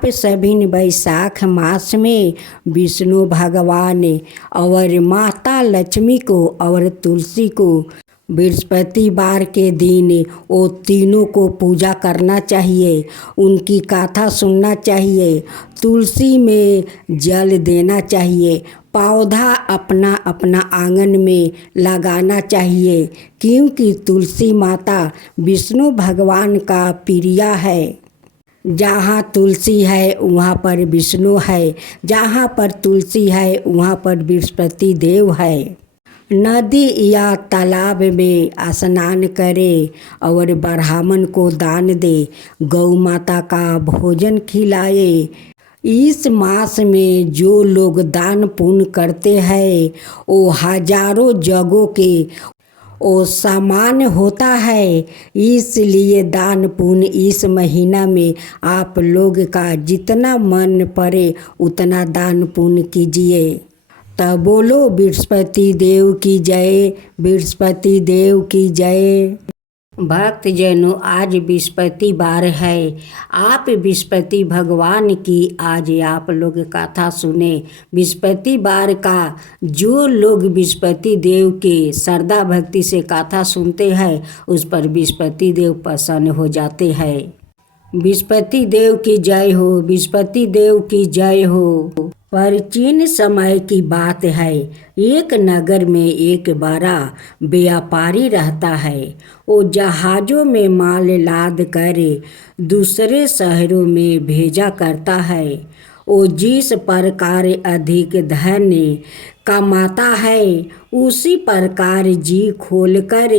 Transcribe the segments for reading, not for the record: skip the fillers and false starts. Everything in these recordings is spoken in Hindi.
आप सभी वैशाख मास में विष्णु भगवान और माता लक्ष्मी को और तुलसी को बृहस्पतिवार के दिन वो तीनों को पूजा करना चाहिए, उनकी गाथा सुनना चाहिए, तुलसी में जल देना चाहिए, पौधा अपना अपना आंगन में लगाना चाहिए, क्योंकि तुलसी माता विष्णु भगवान का प्रिया है। जहाँ तुलसी है वहाँ पर विष्णु है, जहाँ पर तुलसी है वहाँ पर बृहस्पति देव है। नदी या तालाब में स्नान करे और ब्राह्मण को दान दे, गौ माता का भोजन खिलाए। इस मास में जो लोग दान पुण्य करते हैं वो हजारों जगों के वो समान होता है। इसलिए दान पुण्य इस महीना में आप लोग का जितना मन पड़े उतना दान पुण्य कीजिए। तब बोलो बृहस्पति देव की जय, बृहस्पति देव की जय। भक्तजनों, आज बृहस्पतिवार है, आप बृहस्पति भगवान की आज आप लोग कथा सुने। बृहस्पतिवार का जो लोग बृहस्पति देव के श्रद्धा भक्ति से कथा सुनते हैं उस पर बृहस्पति देव प्रसन्न हो जाते हैं। बृहस्पति देव की जय हो, बृहस्पति देव की जय हो। प्राचीन समय की बात है, एक नगर में एक बड़ा व्यापारी रहता है। वो जहाज़ों में माल लाद कर दूसरे शहरों में भेजा करता है। वो जिस प्रकार अधिक धन कमाता है उसी प्रकार जी खोलकर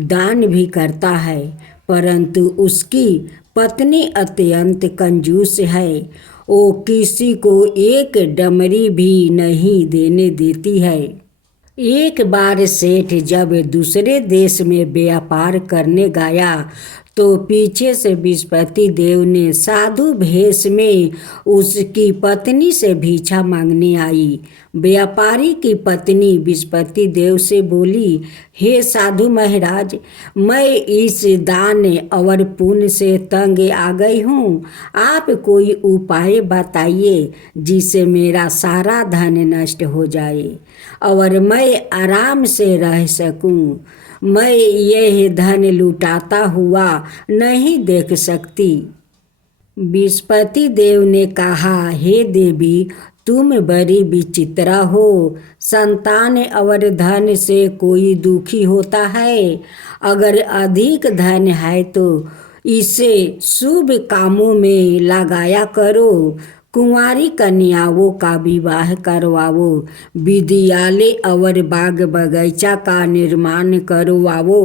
दान भी करता है, परंतु उसकी पत्नी अत्यंत कंजूस है। वो किसी को एक डमरी भी नहीं देने देती है। एक बार सेठ जब दूसरे देश में व्यापार करने गया तो पीछे से बृहस्पति देव ने साधु भेष में उसकी पत्नी से भिक्षा मांगने आई। व्यापारी की पत्नी बृहस्पति देव से बोली, हे साधु महाराज, मैं इस दान और पुण्य से तंग आ गई हूँ, आप कोई उपाय बताइए जिससे मेरा सारा धन नष्ट हो जाए और मैं आराम से रह सकूँ। मैं यह धन लुटाता हुआ नहीं देख सकती। बृहस्पति देव ने कहा, हे देवी, तुम बड़ी विचित्र हो। संतान और धन से कोई दुखी होता है। अगर अधिक धन है तो इसे शुभ कामों में लगाया करो। कुंवारी कन्याओं का विवाह करवाओ, विद्यालय और बाग बगीचा का निर्माण करवाओ।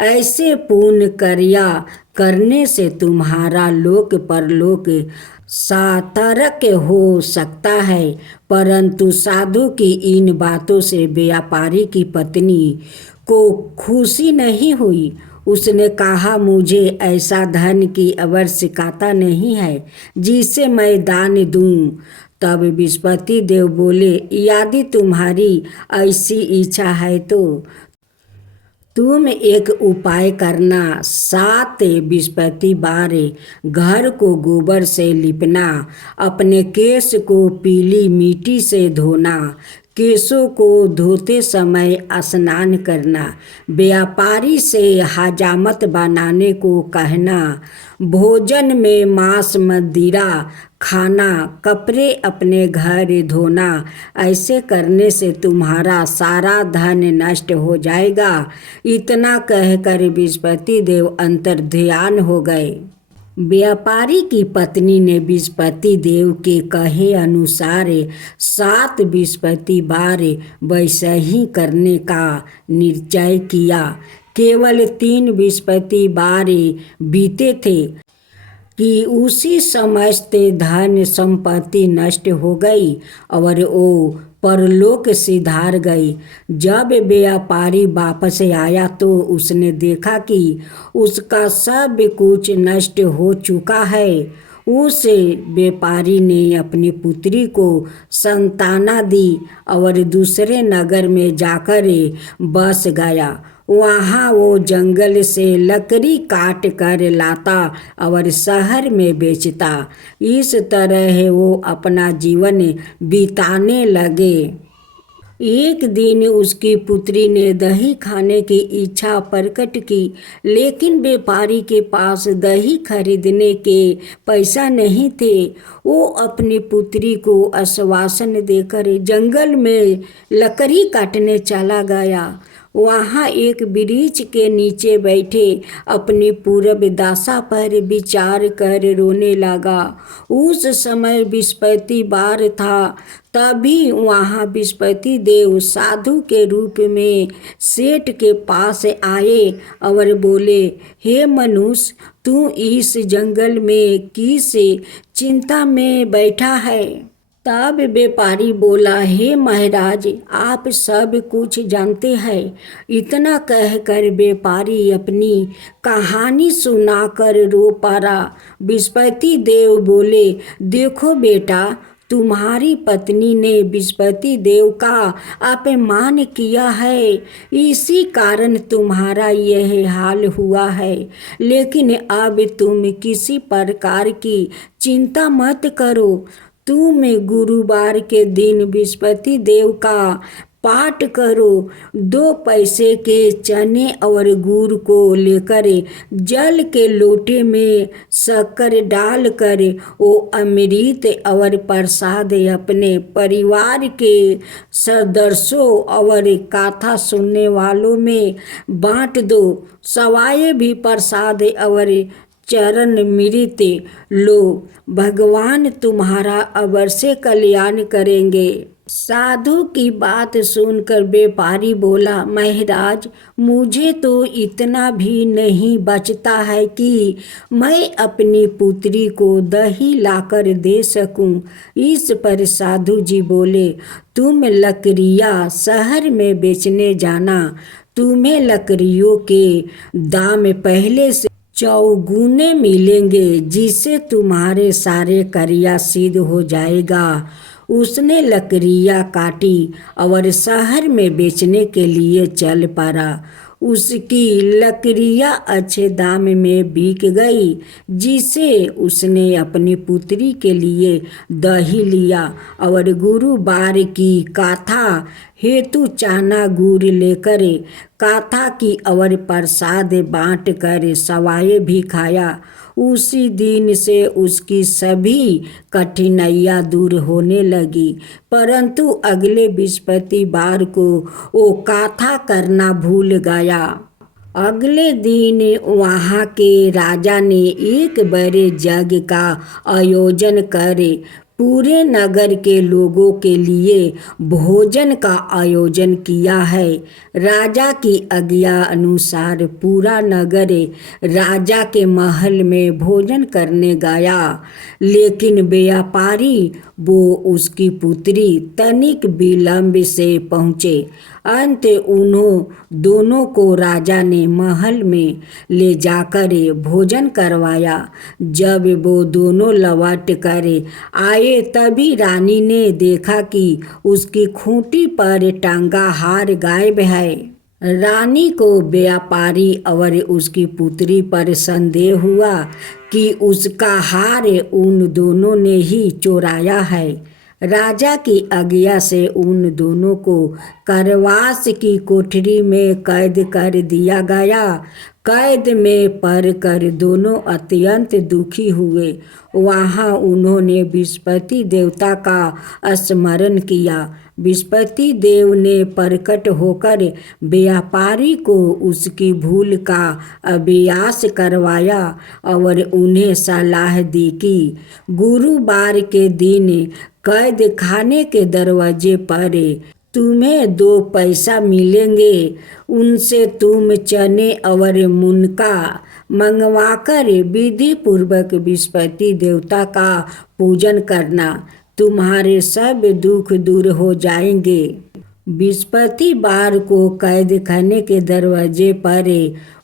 ऐसे पुण्य कार्य करने से तुम्हारा लोक परलोक सार्थक हो सकता है। परंतु साधु की इन बातों से व्यापारी की पत्नी को खुशी नहीं हुई। उसने कहा, मुझे ऐसा धन की आवश्यकता नहीं है जिसे मैं दान दूं। तब बृहस्पति देव बोले, यदि तुम्हारी ऐसी इच्छा है तो तुम एक उपाय करना। 7 बृहस्पतिवार घर को गोबर से लिपना, अपने केश को पीली मिट्टी से धोना, केशों को धोते समय स्नान करना, व्यापारी से हजामत बनाने को कहना, भोजन में मांस मदिरा खाना, कपड़े अपने घर धोना। ऐसे करने से तुम्हारा सारा धन नष्ट हो जाएगा। इतना कहकर बृहस्पति देव अंतर्ध्यान हो गए। व्यापारी की पत्नी ने बृहस्पति देव के कहे अनुसार 7 बृहस्पतिवार वैसे ही करने का निश्चय किया। केवल 3 बृहस्पतिवार बीते थे कि उसी समस्त धन संपत्ति नष्ट हो गई और वो परलोक सिधार गई। जब व्यापारी वापस आया तो उसने देखा कि उसका सब कुछ नष्ट हो चुका है। उस व्यापारी ने अपनी पुत्री को संताना दी और दूसरे नगर में जाकर बस गया। वहाँ वो जंगल से लकड़ी काट कर लाता और शहर में बेचता। इस तरह वो अपना जीवन बिताने लगे। एक दिन उसकी पुत्री ने दही खाने की इच्छा प्रकट की, लेकिन व्यापारी के पास दही खरीदने के पैसा नहीं थे। वो अपनी पुत्री को आश्वासन देकर जंगल में लकड़ी काटने चला गया। वहाँ एक वृक्ष के नीचे बैठे अपनी पूर्व दशा पर विचार कर रोने लगा। उस समय बृहस्पतिवार था। तभी वहाँ बृहस्पति देव साधु के रूप में सेठ के पास आए और बोले, हे मनुष्य, तू इस जंगल में किस चिंता में बैठा है? तब व्यापारी बोला, हे महाराज, आप सब कुछ जानते हैं। इतना कहकर व्यापारी अपनी कहानी सुनाकर रो पड़ा। बृहस्पति देव बोले, देखो बेटा, तुम्हारी पत्नी ने बृहस्पति देव का अपमान किया है, इसी कारण तुम्हारा यह हाल हुआ है। लेकिन अब तुम किसी प्रकार की चिंता मत करो। तुम गुरुवार के दिन बृहस्पति देव का पाठ करो। 2 पैसे के चने और गुड़ को लेकर जल के लोटे में शक्कर डालकर वो अमृत और प्रसाद अपने परिवार के सदस्यों और कथा सुनने वालों में बांट दो। सवाए भी प्रसाद और चरण मृत लो, भगवान तुम्हारा अवश्य कल्याण करेंगे। साधु की बात सुनकर व्यापारी बोला, महाराज, मुझे तो इतना भी नहीं बचता है कि मैं अपनी पुत्री को दही लाकर दे सकूं। इस पर साधु जी बोले, तुम लकड़ियाँ शहर में बेचने जाना। तुम्हें लकड़ियों के दाम पहले से चौगुने मिलेंगे, जिससे तुम्हारे सारे कार्य सिद्ध हो जाएगा। उसने लकड़ियाँ काटी और शहर में बेचने के लिए चल पड़ा। उसकी लकड़ियाँ अच्छे दाम में बिक गई, जिसे उसने अपनी पुत्री के लिए दही लिया और गुरुवार की कथा हेतु चना गुड़ लेकर कथा की और प्रसाद बांट कर सवाए भी खाया। उसी दिन से उसकी सभी कठिनाइयाँ दूर होने लगी। परंतु अगले बृहस्पतिवार को वो कथा करना भूल गया। अगले दिन वहाँ के राजा ने एक बड़े यज्ञ का आयोजन कर पूरे नगर के लोगों के लिए भोजन का आयोजन किया है। राजा की आज्ञा अनुसार पूरा नगर राजा के महल में भोजन करने गया, लेकिन व्यापारी वो उसकी पुत्री तनिक विलंब से पहुँचे। अंत उन्हों दोनों को राजा ने महल में ले जाकर भोजन करवाया। जब वो दोनों लौट कर आए, तभी रानी ने देखा कि उसकी खूंटी पर टंगा हार गायब है। रानी को व्यापारी और उसकी पुत्री पर संदेह हुआ कि उसका हार उन दोनों ने ही चुराया है। राजा की आज्ञा से उन दोनों को कारावास की कोठरी में कैद कर दिया गया। कैद में पड़कर दोनों अत्यंत दुखी हुए। वहाँ उन्होंने बृहस्पति देवता का स्मरण किया। बृहस्पति देव ने प्रकट होकर व्यापारी को उसकी भूल का अभ्यास करवाया और उन्हें सलाह दी कि गुरुवार के दिन कैद खाने के दरवाजे पर तुम्हें 2 पैसा मिलेंगे। उनसे तुम चने और मुनका मंगवाकर विधि पूर्वक बृहस्पति देवता का पूजन करना। तुम्हारे सब दुख दूर हो जाएंगे। बृहस्पतिवार को कैद खाने के दरवाजे पर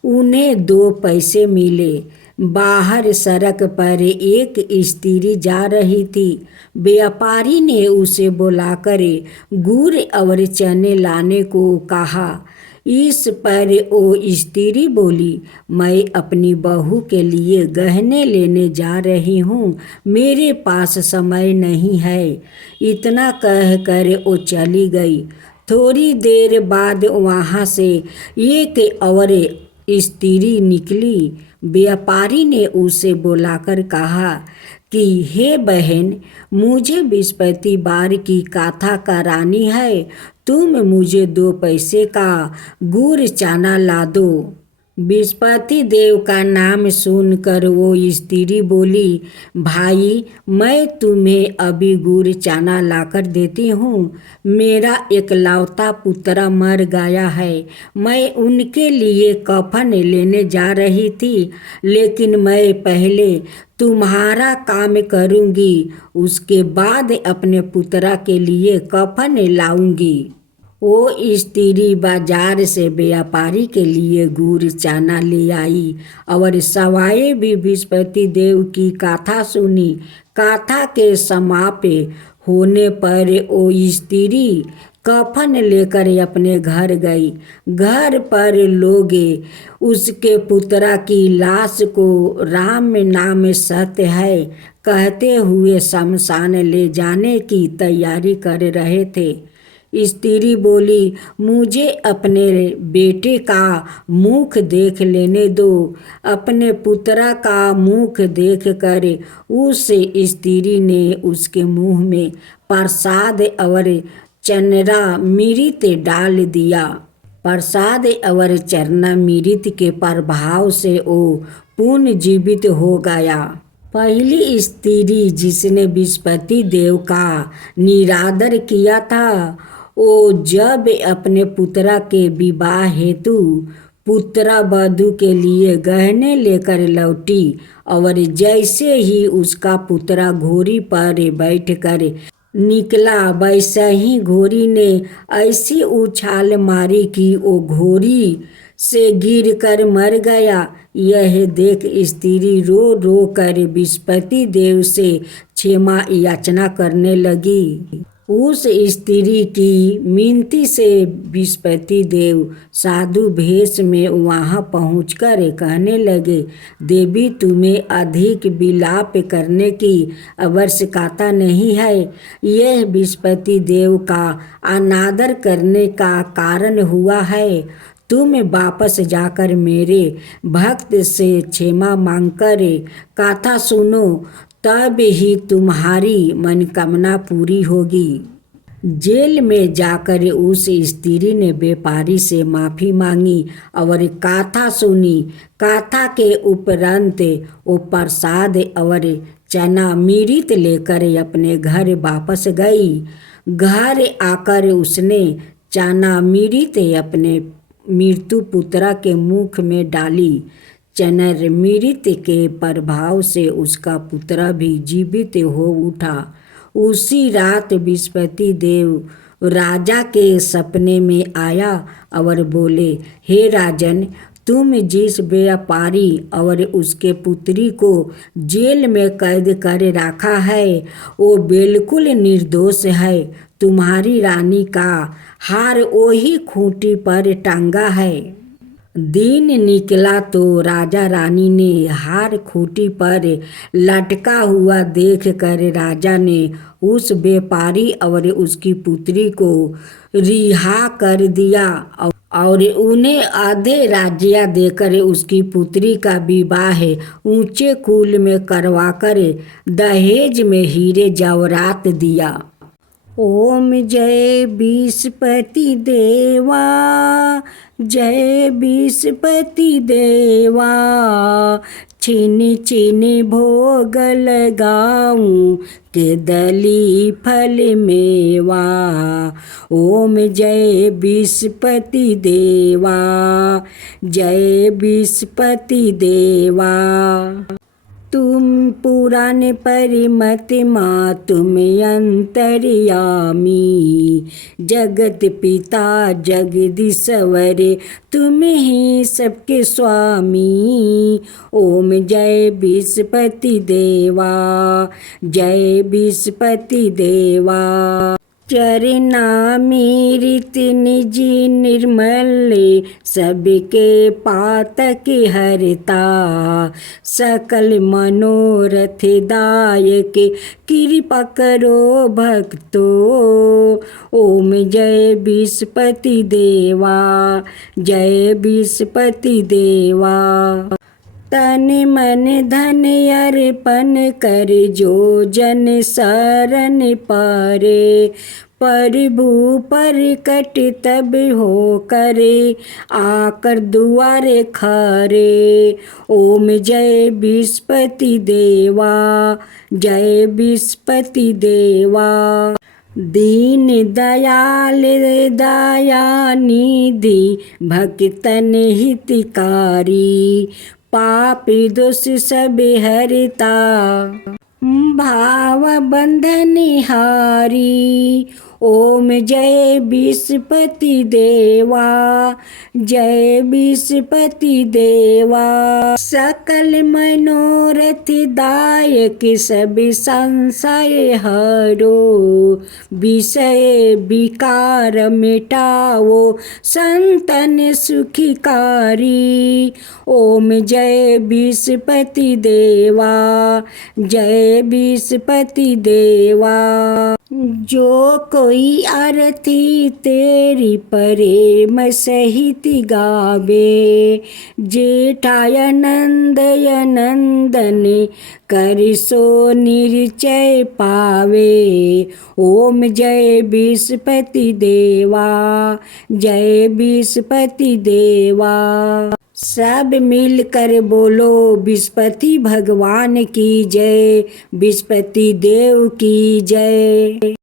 उन्हें 2 पैसे मिले। बाहर सड़क पर एक स्त्री जा रही थी। व्यापारी ने उसे बुलाकर गुड़ और चने लाने को कहा। इस पर वो स्त्री बोली, मैं अपनी बहू के लिए गहने लेने जा रही हूँ, मेरे पास समय नहीं है। इतना कहकर वो चली गई। थोड़ी देर बाद वहाँ से एक और स्त्री निकली। व्यापारी ने उसे बुलाकर कहा कि हे बहन, मुझे बृहस्पतिवार की कथा करानी है, तुम मुझे 2 पैसे का गुड़ चना ला दो। बृहस्पति देव का नाम सुनकर वो स्त्री बोली, भाई, मैं तुम्हें अभी गुड़ चना लाकर देती हूँ। मेरा एकलौता पुत्र मर गया है, मैं उनके लिए कफन लेने जा रही थी, लेकिन मैं पहले तुम्हारा काम करूँगी, उसके बाद अपने पुत्र के लिए कफन लाऊंगी। वो स्त्री बाजार से व्यापारी के लिए गुड़ चना ले आई और सवाए भी बृहस्पति देव की कथा सुनी। कथा के समाप्त होने पर वो स्त्री कफन लेकर अपने घर गई। घर पर लोग उसके पुत्र की लाश को राम नाम सत्य है कहते हुए शमशान ले जाने की तैयारी कर रहे थे। स्त्री बोली, मुझे अपने बेटे का मुख देख लेने दो। अपने पुत्र का मुख देखकर उस स्त्री ने उसके मुंह में प्रसाद और चरणामृत डाल दिया। प्रसाद और चरणामृत के प्रभाव से वो पुनर्जीवित हो गया। पहली स्त्री जिसने बृहस्पति देव का निरादर किया था, वो जब अपने पुत्र के विवाह हेतु पुत्र वधू के लिए गहने लेकर लौटी और जैसे ही उसका पुत्र घोड़ी पर बैठकर निकला, वैसे ही घोड़ी ने ऐसी उछाल मारी कि वो घोड़ी से गिरकर मर गया। यह देख स्त्री रो रो कर बृहस्पति देव से क्षमा याचना करने लगी। उस स्त्री की मिनती से बृहस्पति देव साधु भेष में वहाँ पहुंचकर कहने लगे, देवी, तुम्हें अधिक विलाप करने की आवश्यकता नहीं है। यह बृहस्पति देव का अनादर करने का कारण हुआ है। तुम वापस जाकर मेरे भक्त से क्षमा मांगकर कथा सुनो, तब ही तुम्हारी मनोकामना पूरी होगी। जेल में जाकर उस स्त्री ने व्यापारी से माफ़ी मांगी और कथा सुनी। कथा के उपरांत वो प्रसाद और चरणामृत लेकर अपने घर वापस गई। घर आकर उसने चरणामृत अपने मृत्यु पुत्र के मुख में डाली। चरणामृत के प्रभाव से उसका पुत्र भी जीवित हो उठा। उसी रात बृहस्पति देव राजा के सपने में आया और बोले, हे राजन, तुम जिस व्यापारी और उसके पुत्री को जेल में कैद कर रखा है, वो बिल्कुल निर्दोष है। तुम्हारी रानी का हार वही खूंटी पर टांगा है। दिन निकला तो राजा रानी ने हार खूंटी पर लटका हुआ देखकर राजा ने उस व्यापारी और उसकी पुत्री को रिहा कर दिया और उन्हें आधे राज्य देकर उसकी पुत्री का विवाह ऊंचे कुल में करवाकर दहेज में हीरे जवाहरात दिया। ओम जय बृहस्पति देवा, जय बृहस्पति देवा, छिन छिन भोग लगाऊं केदली फल मेवा। ओम जय बृहस्पति देवा, जय बृहस्पति देवा। तुम पुराण परिमत माँ, तुम अंतर्यामी, जगत पिता जगदीश्वर, तुम ही सबके स्वामी। ओम जय बृहस्पति देवा, जय बृहस्पति देवा। चरनामी रीति निजी निर्मले सबके पातक हरता सकल मनोरथ दायक कृपा करो भक्तो ओम जय विस्पति देवा जय विस्पति देवा तन मन धन अर्पण कर जो जन शरण पारे प्रभु प्रकट तब हो करे आकर दुआरे खरे ओम जय विस्पति देवा जय विस्पति देवा दीन दयाल दया निधि भक्तन हितकारी पापी दोष सब हरता भाव बंधन हारी ओम जय विस्पति देवा जय विस्पति देवा सकल मनोरथ दायक सब संशय हरो विषय विकार मिटाओ संतन सुखिकारी ओम जय विस्पति देवा जय विस्पति देवा जो कोई आरती तेरी प्रेम सहित गावे जेठाय नंदय नंदन कर सो निश्चय पावे ओम जय विस्पति देवा जय विस्पति देवा सब मिलकर बोलो विस्पति भगवान की जय विस्पति देव की जय।